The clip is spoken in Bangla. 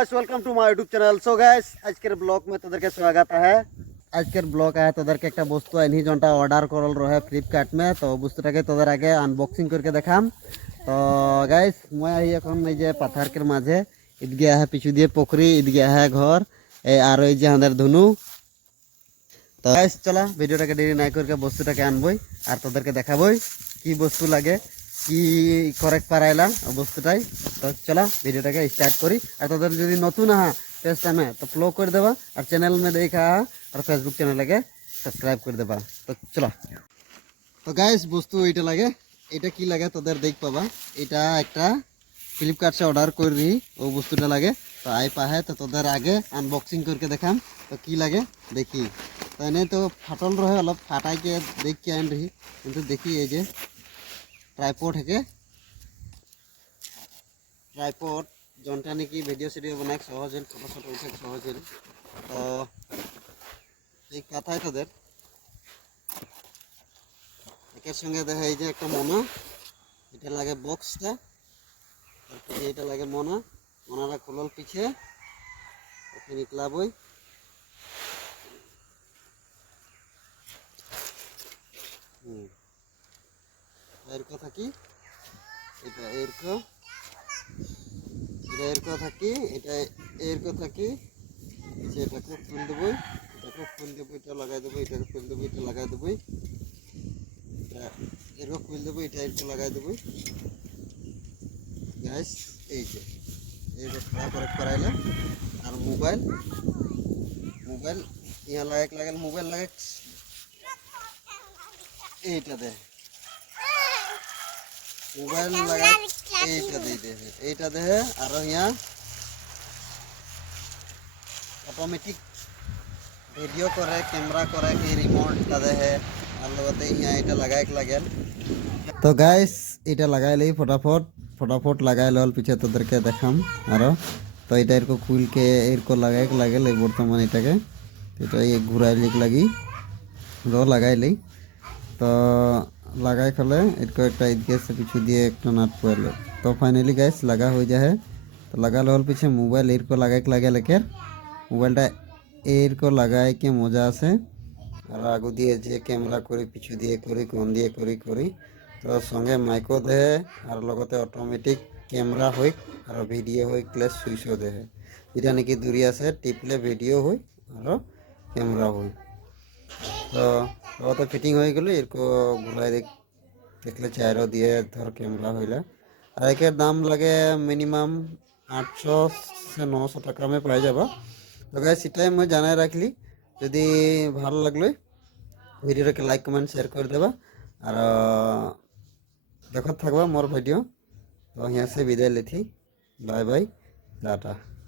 Guys welcome to my YouTube channel. So guys আজকের ব্লগ में তোদেরকে স্বাগত है। আজকের ব্লগ है তোদেরকে একটা বস্তু আইনি जोनটা অর্ডার করল রহে ফ্লিপকার্ট में। তো বস্তুটাকে তোদের আগে আনবক্সিং करके দেখাম। তো গাইস মই এখন এই যে পাথরকের মাঝে ইদিকে है পিছু দিয়ে পুকুরি, ইদিকে है ঘর আর ওই যে আমাদের ধনু। তো গাইস চলা ভিডিওটাকে দেরি না করকে বস্তুটাকে আনবই আর তোদেরকে দেখাবই কি বস্তু লাগে কি করেক্ট পারাইলা বস্তুটাই। তো চলা ভিডিওটাকে স্টাर्ट करी। और তোদের যদি নতুন হ্যাঁ পেজটা में तो ফলো করে দেবা আর চ্যানেল में দেখা আর ফেসবুক চ্যানেলকে সাবস্ক্রাইব করে দেবা। তো চলা। তো গাইস বস্তু এইটা লাগে, এটা কি লাগে তোদের দেখ পাবা। এটা একটা ফ্লিপকার্ট से অর্ডার করি ও বস্তুটা লাগে। তো আই পাহে তো তোদের আগে আনবক্সিং करके দেখাম তো কি লাগে দেখি। তো এনে তো ফাটল রহে অলপ ফাটাইকে দেখকে আন রহি কিন্তু দেখি এই যে ट्राइपॉड है ट्राइपॉड जोनटा नाकि भिडियो सीडियो बनाए सहज फोटो शट उठे सहज। तो एक कथा तोদের একের সঙ্গে দেখা এই যে একটা মোনা এটা লাগে বক্সটা তারপরে এটা লাগে মোনা মোনাটা খোলার পিছে ওকে নিকলাবই। এর কথা কি এটা এর কথা কি এটা এর কথা কি এটাকে ফুল দেবো, এটাকে ফুল দেবো, এটা লাগাই দেবো, এটাকে ফুল দেবো, এটা লাগাই দেবো, এরকম ফুল দেবো, এটা এটা লাগাই দেবো। গ্যাস এই যে এইটা করাইলে আর মোবাইল মোবাইল ইয়া লাগাই মোবাইল লাগাই এইটা দে मोबाइल लगा এইটা দেহে আর ইয়া অটোমেটিক ভিডিও করে ক্যামেরা করে কি রিমোটটা দেহে আর লগতে ইয়া এটা লাগাই লাগেল। তো গাইস এটা লাগাইলেই ফটাফট লাগাই লল পিছে তোদেরকে দেখাম আরো। তো এটা এরকম খুলকে এরকম লাগাই লাগেল এই বর্তমান এটাকে এটা ঘুরাইলিক লাগি লাগাইলেই। তো লাগাই ফেলে এরকম একটা ইদিকে से পিছু দিয়ে একটা নাট পড়লো। তো ফাইনালি গাইস লাগা হয়ে যায়। তো লাগা হল পিছে মোবাইল এরকম লাগাই লাগে লেকের মোবাইলটা এরকম লাগাই কে মজা আছে আর আগু দিয়ে যে ক্যামেরা করি পিছু দিয়ে করি কোন দিয়ে করি তো সঙ্গে মাইকও দেহে আর লগতে অটোমেটিক ক্যামেরা হই আর ভিডিও হই ক্লেস সুইচও দেহে যেটা নাকি দূরে আছে টিপলে ভিডিও হই আর ক্যামেরা হই। তো লগতে ফিটিং হয়ে গেল এরকম ঘুরাই দেখলে চাইরো দিয়ে ধর ক্যামেরা হইলে আর একের দাম লাগে মিনিমাম 800 से 900 টাকা में পাই যাবা। তো গাইস সেটাই মই জানাই রাখলি যদি ভালো লাগলো ভিডিওটাকে লাইক কমেন্ট শেয়ার করে দেবা আর দেখত থাকবা মোর ভিডিও। তো यहाँ से विदाई लेथी बाय बाय टाटा।